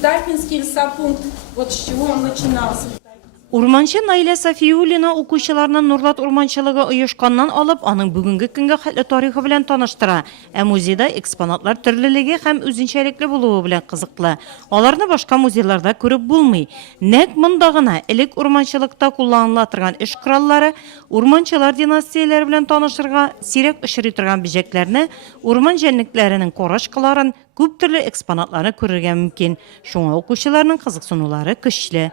Тайпинский лесопункт, вот с чего он начинался. Урманчы Наиля Сафиуллина укучыларның Нурлат урманчылыгы оешканнан алып, аның бүгенге көнгә хәтле тарихы белән таныштыра. Ә музейда экспонатлар төрлелеге һәм үзенчәлекле булуы белән кызыклы. Аларны башка музейларда күреп булмый. Нәкъ монда гына элек урманчылыкта кулланыла торган эш кораллары, урманчылар династияләре белән танышырга, сирәк очрый торган бижәкләрне, урман җәнлекләренең карашкыларын, күп төрле экспонатларны күрергә мөмкин. Шуңа укучыларның кызыксынулары көчле.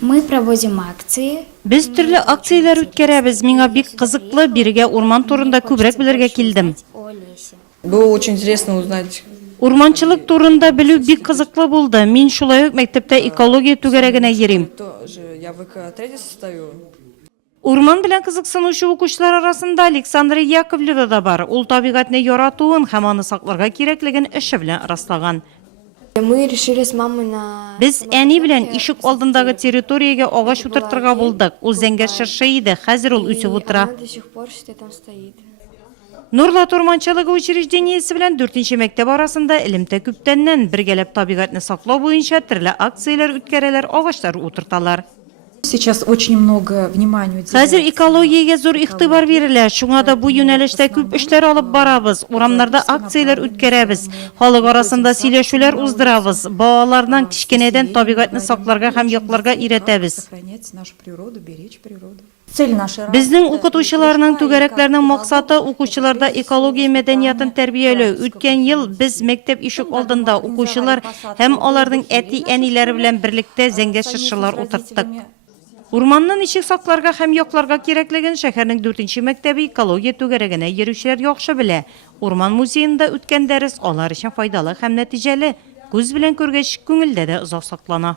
Мы проводим акции. Без төрле акцияләр үткәрәбез. Миңа бик кызыклы, бирегә урман турында күбрәк белергә килдем. Было очень интересно узнать. Урманчылык турында белү бик кызыклы булды. Мин шулай ук мәктәптә экология түгәрәгенә йөрим. Я в эко-отряде состою. Урман белән кызыксынучы укучылар арасында Александра Яковлева да бар. Ул табигатьне яратуын һәм аны сакларга кирәклеген эше белән раслаган. Мы решили с мамой на... Без әни белән ишек алдындагы территориягә агач утыртырга булдык. Ул зәңгәр шыршы иде, хәзер ул үсеп утыра. До сих пор что там стоит. Нурлат урманчылыгы учреждениесе белән 4нче мәктәп арасында элемтә күптәннән бергәләп табигатьне саклау буенча төрле акцияләр үткәрәләр, агачлар утырталар. Сейчас очень много внимания Хәзер экологиягә зур игътибар бирелә. Шуңа да бу юнәлештә күп эшләр алып барабыз. Урамнарда акцияләр үткәрәбез. Халык арасында сөйләшүләр уздырабыз. Балалардан кичкенәдән табигатьне сакларга һәм якларга өйрәтәбез. сохранять нашу природу, беречь природу. Безнең укытучыларның түгәрәкләрнең максаты укучыларда экология мәдәниятын тәрбияләү. Үткән ел без мәктәп ишек алдында укучылар һәм аларның әти-әниләре белән берлектә зәңгәр шыршылар утырттык. Урманны ничек сакларга һәм якларга кирәклеген шәһәрнең 4нче мәктәбе экология түгәрәгенә йөрүчеләр яхшы белә. Урман музеенда үткән дәрес алар өчен файдалы һәм нәтиҗәле. Күз белән күргәч, күңелдә дә озак саклана.